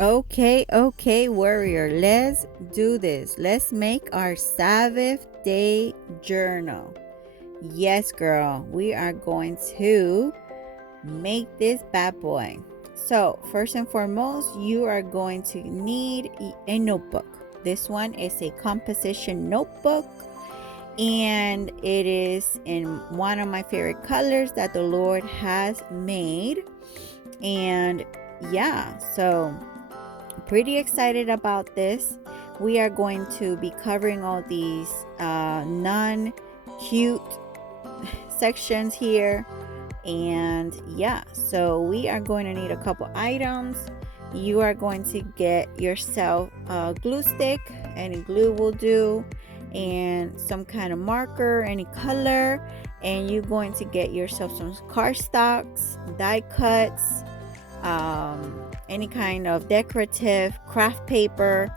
Okay, warrior. Let's do this. Let's make our Sabbath day journal. Yes, girl. We are going to make this bad boy. So, first and foremost, you are going to need a notebook. This one is a composition notebook, and it is in one of my favorite colors that the Lord has made. And yeah, so pretty excited about this. We are going to be covering all these non-cute sections here. And yeah, so we are going to need a couple items. You are going to get yourself a glue stick, any glue will do, and some kind of marker, any color. And you're going to get yourself some cardstocks, die cuts, any kind of decorative craft paper.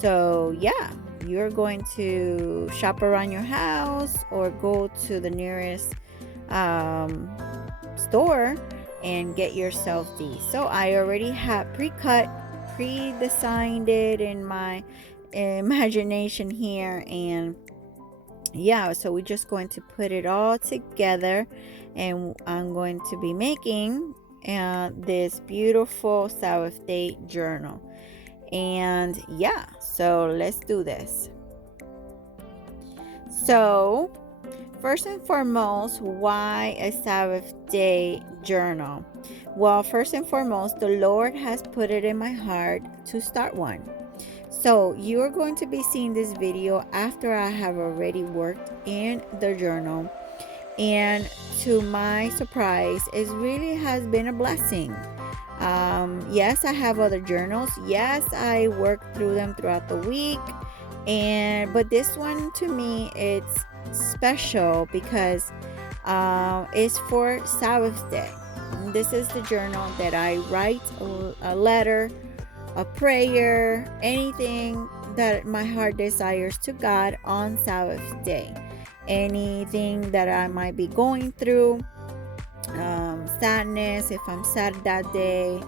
So yeah, you're going to shop around your house or go to the nearest store and get yourself these. So I already have pre-designed it in my imagination here. And yeah, so we're just going to put it all together, and I'm going to be making this beautiful Sabbath day journal. And yeah, so let's do this. So first and foremost, why a Sabbath day journal? Well, first and foremost, the Lord has put it in my heart to start one. So you are going to be seeing this video after I have already worked in the journal. And to my surprise, it really has been a blessing. Yes, I have other journals. Yes, I work through them throughout the week. But this one to me, it's special because it's for Sabbath day. This is the journal that I write a letter, a prayer, anything that my heart desires to God on Sabbath day. Anything that I might be going through, sadness, if I'm sad that day,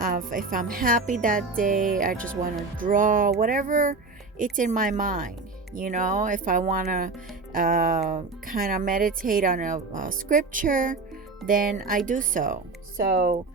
if I'm happy that day, I just want to draw whatever it's in my mind. If I want to kind of meditate on a scripture, then I do so. So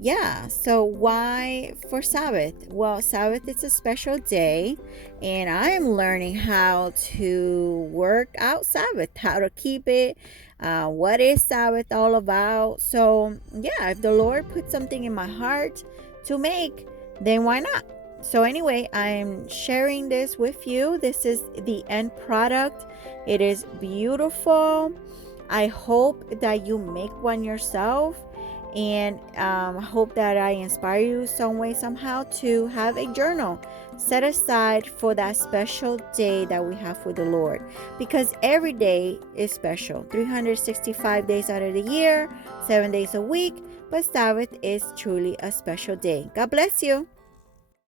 yeah, so why for Sabbath? Well, Sabbath is a special day, and I am learning how to work out Sabbath, how to keep it, what is Sabbath all about. So yeah, if the Lord put something in my heart to make, then why not? So anyway, I'm sharing this with you. This is the end product. It is beautiful. I hope that you make one yourself, and hope that I inspire you some way, somehow, to have a journal set aside for that special day that we have with the Lord, because every day is special. 365 days out of the year, 7 days a week, but Sabbath is truly a special day. God bless you.